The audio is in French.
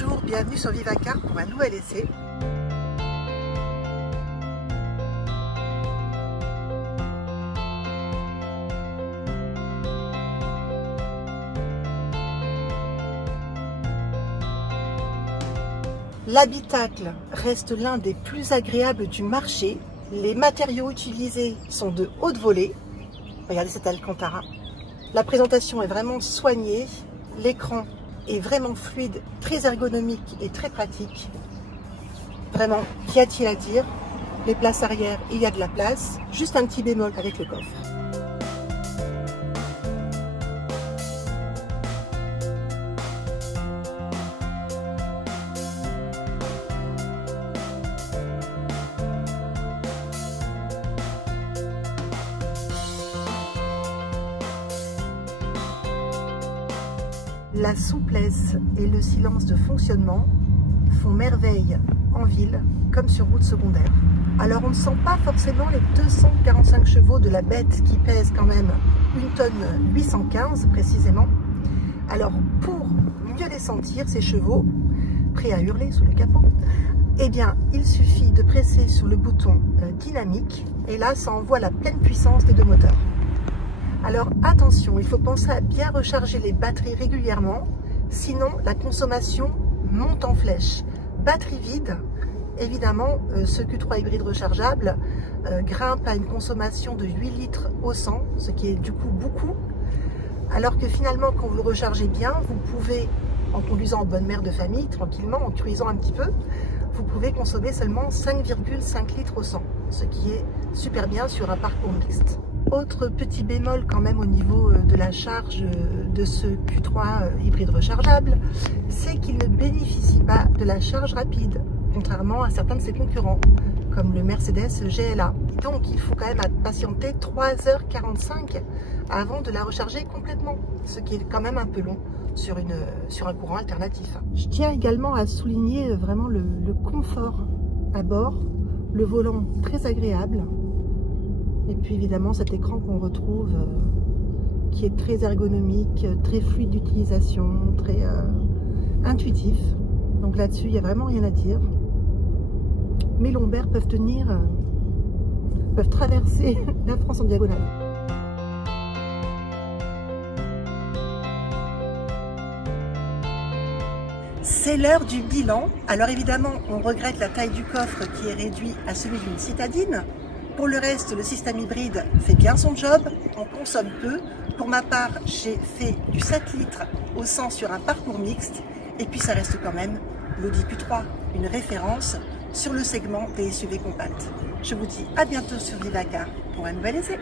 Bonjour, bienvenue sur Vivacar pour un nouvel essai. L'habitacle reste l'un des plus agréables du marché. Les matériaux utilisés sont de haute volée. Regardez cette Alcantara. La présentation est vraiment soignée. L'écran est vraiment fluide, très ergonomique et très pratique. Vraiment, qu'y a-t-il à dire? Les places arrière, il y a de la place. Juste un petit bémol avec le coffre. La souplesse et le silence de fonctionnement font merveille en ville comme sur route secondaire. Alors on ne sent pas forcément les 245 chevaux de la bête qui pèse quand même 1 tonne 815 précisément. Alors pour mieux les sentir, ces chevaux, prêts à hurler sous le capot, eh bien il suffit de presser sur le bouton dynamique et là ça envoie la pleine puissance des deux moteurs. Alors attention, il faut penser à bien recharger les batteries régulièrement, sinon la consommation monte en flèche. Batterie vide, évidemment, ce Q3 hybride rechargeable grimpe à une consommation de 8 litres au 100, ce qui est du coup beaucoup. Alors que finalement, quand vous le rechargez bien, vous pouvez, en conduisant en bonne mère de famille, tranquillement, en cuisant un petit peu, vous pouvez consommer seulement 5,5 litres au 100, ce qui est super bien sur un parcours mixte. Autre petit bémol quand même au niveau de la charge de ce Q3 hybride rechargeable, c'est qu'il ne bénéficie pas de la charge rapide, contrairement à certains de ses concurrents, comme le Mercedes GLA. Donc il faut quand même patienter 3h45 avant de la recharger complètement, ce qui est quand même un peu long sur un courant alternatif. Je tiens également à souligner vraiment le confort à bord, le volant très agréable. Et puis évidemment cet écran qu'on retrouve qui est très ergonomique, très fluide d'utilisation, très intuitif. Donc là-dessus, il n'y a vraiment rien à dire. Mes lombaires peuvent traverser la France en diagonale. C'est l'heure du bilan. Alors évidemment, on regrette la taille du coffre qui est réduit à celui d'une citadine. Pour le reste, le système hybride fait bien son job, on consomme peu. Pour ma part, j'ai fait du 7 litres au 100 sur un parcours mixte. Et puis ça reste quand même l'Audi Q3, une référence sur le segment des SUV compacts. Je vous dis à bientôt sur Vivacar pour un nouvel essai.